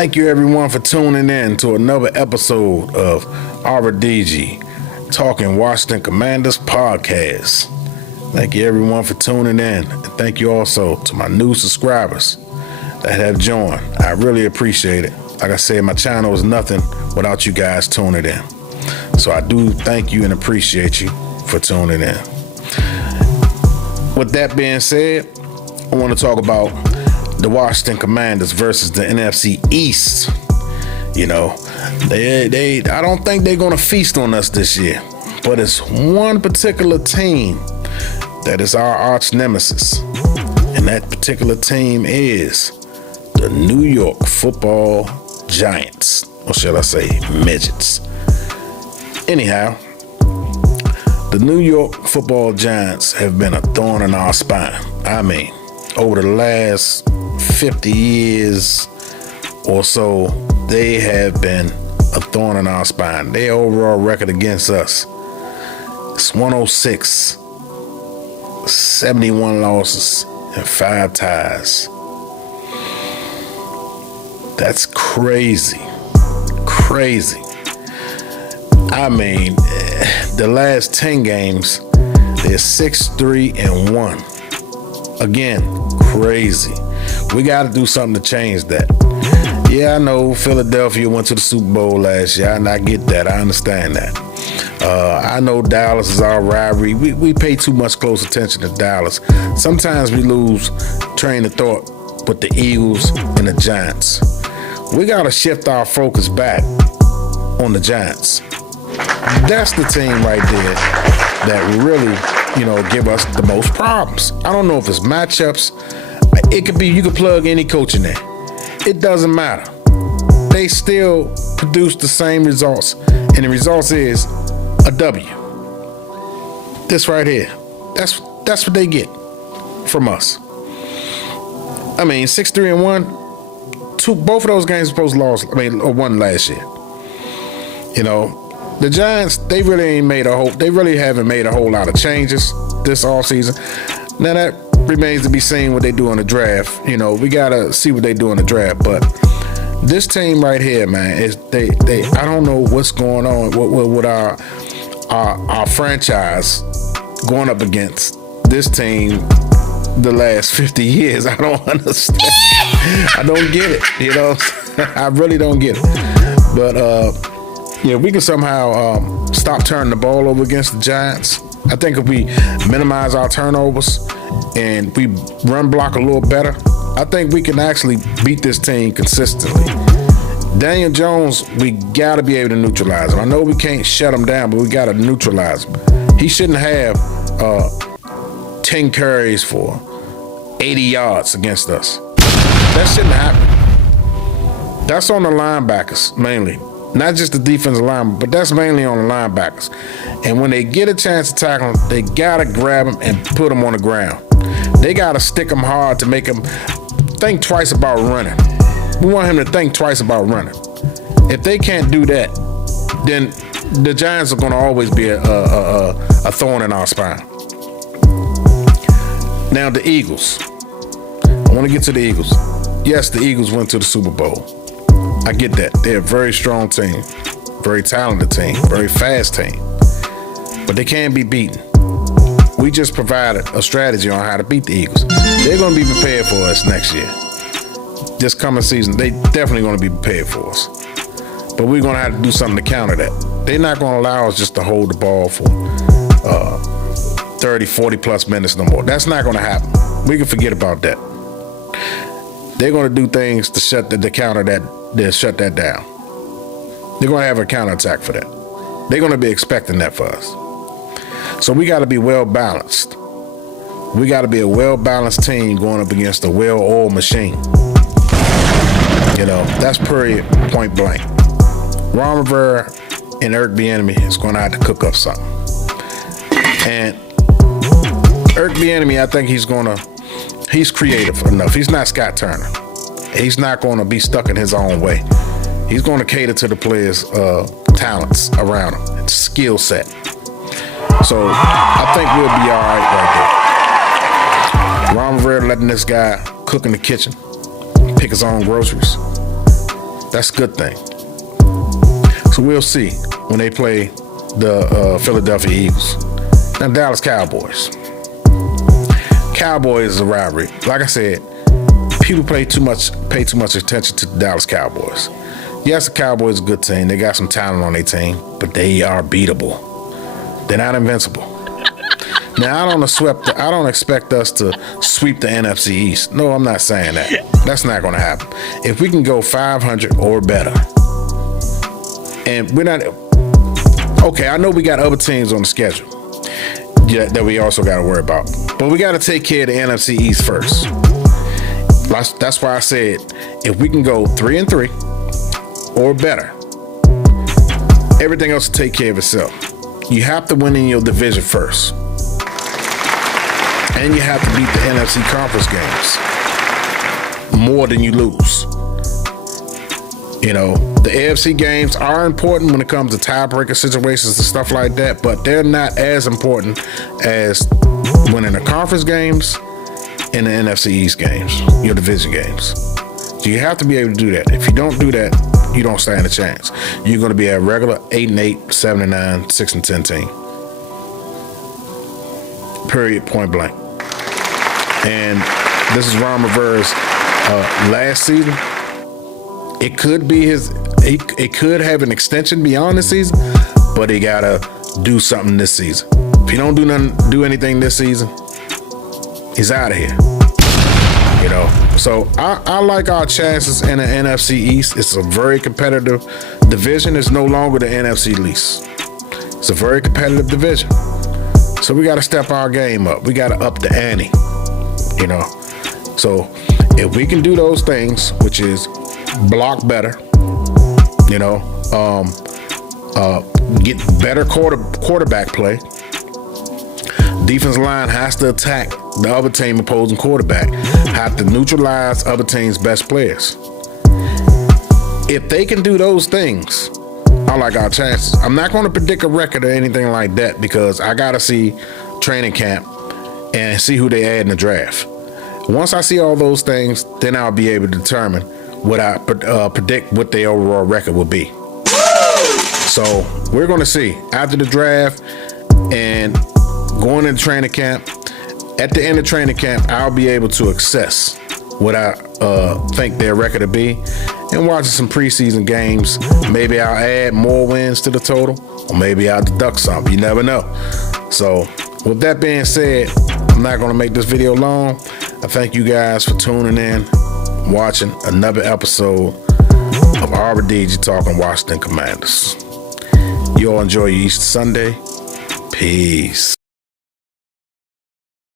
Thank you everyone for tuning in to another episode of RDG Talking Washington Commanders podcast. Thank you everyone for tuning in. And thank you also to my new subscribers that have joined. I really appreciate it. Like I said, my channel is nothing without you guys tuning in. So I do thank you and appreciate you for tuning in. With that being said, I want to talk about the Washington Commanders versus the NFC East. You know, I don't think they're going to feast on us this year, but it's one particular team that is our arch nemesis, and that particular team is the New York Football Giants, or shall I say midgets. Anyhow, the New York Football Giants have been a thorn in our spine. I mean, over the last 50 years or so, they have been a thorn in our spine. Their overall record against us is 106, 71 losses, and 5 ties. That's crazy. Crazy. I mean, the last 10 games, they're 6-3-1. Again, crazy. We got to do something to change that. Yeah, I know Philadelphia went to the Super Bowl last year, and I get that. I understand that. I know Dallas is our rivalry. We pay too much close attention to Dallas. Sometimes we lose train of thought with the Eagles and the Giants. We got to shift our focus back on the Giants. That's the team right there that really, give us the most problems. I don't know if it's matchups. It could be, you could plug any coach in there. It doesn't matter. They still produce the same results. And the results is a W. This right here. That's what they get from us. I mean, 6-3-1. Both of those games supposed to lose. Won last year. The Giants, they really haven't made a whole lot of changes this offseason. Now that remains to be seen what they do in the draft. We gotta see what they do in the draft. But this team right here, man, is they I don't know what's going on with our franchise going up against this team the last 50 years. I don't understand. I don't get it. I really don't get it. But we can somehow stop turning the ball over against the Giants. I think if we minimize our turnovers and we run block a little better, I think we can actually beat this team consistently. Daniel Jones, we got to be able to neutralize him. I know we can't shut him down, but we got to neutralize him. He shouldn't have 10 carries for 80 yards against us. That shouldn't happen. That's on the linebackers mainly. Not just the defensive linemen, but that's mainly on the linebackers. And when they get a chance to tackle them, they got to grab them and put them on the ground. They got to stick them hard to make them think twice about running. We want him to think twice about running. If they can't do that, then the Giants are going to always be a thorn in our spine. Now, the Eagles. I want to get to the Eagles. Yes, the Eagles went to the Super Bowl. I get that. They're a very strong team, very talented team, very fast team. But they can't be beaten. We just provided a strategy on how to beat the Eagles. They're going to be prepared for us next year. This coming season, they definitely going to be prepared for us. But we're going to have to do something to counter that. They're not going to allow us just to hold the ball for 30, 40 plus minutes no more. That's not going to happen. We can forget about that. They're going to do things to counter that. They'll shut that down. They're going to have a counterattack for that. They're going to be expecting that for us. So we got to be well-balanced. We got to be a well-balanced team going up against a well-oiled machine. That's period, point blank. Ron Rivera and Eric Bieniemy is going to have to cook up something. And Eric Bieniemy, I think he's creative enough. He's not Scott Turner. He's not going to be stuck in his own way. He's going to cater to the players' talents around him, skill set. So I think we'll be all right right there. Ron Rivera letting this guy cook in the kitchen, pick his own groceries. That's a good thing. So we'll see when they play the Philadelphia Eagles. Now, Dallas Cowboys. Cowboys is a rivalry. Like I said, people pay too much attention to the Dallas Cowboys. Yes, the Cowboys are a good team. They got some talent on their team, but they are beatable. They're not invincible. Now, I don't expect us to sweep the NFC East. No, I'm not saying that. That's not going to happen. If we can go 500 or better, and we're not okay. I know we got other teams on the schedule that we also got to worry about, but we got to take care of the NFC East first. That's why I said if we can go 3-3 or better, everything else will take care of itself. You have to win in your division first. And you have to beat the NFC conference games more than you lose. You know, the AFC games are important when it comes to tiebreaker situations and stuff like that, but they're not as important as winning the conference games and the NFC East games, your division games. So you have to be able to do that. If you don't do that, you don't stand a chance. You're going to be a regular 8-8, 7-9, 6-10 team. Period, point blank. And this is Ron Rivera's last season. It could be it could have an extension beyond the season, but he gotta do something this season. If he don't do anything this season, he's out of here. You know. So I like our chances in the NFC East. It's a very competitive division. It's no longer the NFC East. It's a very competitive division. So we got to step our game up. We got to up the ante, you know. So if we can do those things, which is block better, you know, get better quarterback play. Defense line has to attack the other team opposing quarterback, have to neutralize other team's best players. If they can do those things, I like our chances. I'm not going to predict a record or anything like that because I got to see training camp and see who they add in the draft. Once I see all those things, then I'll be able to determine what I predict what their overall record will be. So we're going to see after the draft and going into training camp. At the end of training camp, I'll be able to assess what I think their record will be. And watching some preseason games, maybe I'll add more wins to the total, or maybe I'll deduct something. You never know. So with that being said, I'm not going to make this video long. I thank you guys for tuning in, watching another episode of Arbor DG Talking Washington Commanders. You all enjoy your Easter Sunday. Peace.